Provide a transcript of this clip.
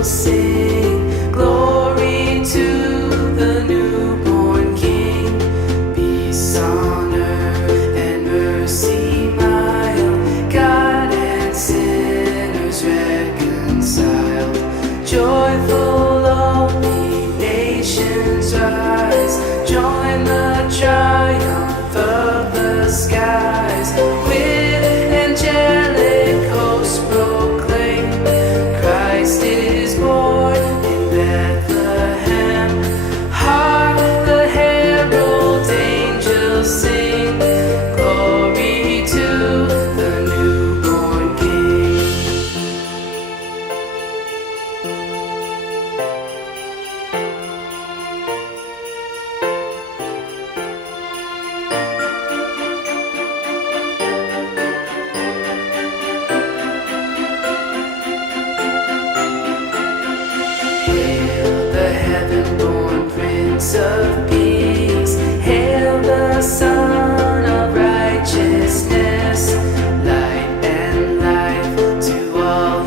angels sing, glory to the newborn King. Peace on earth and mercy mild, God and sinners reconciled. Joyful all ye nations rise, join the triumph of the skies. With angelic hosts proclaim, Christ is born in Bethlehem. Hark the herald angels sing, glory to the newborn King. Hail the heaven-born Prince of Peace, hail the Son of Righteousness, light and life to all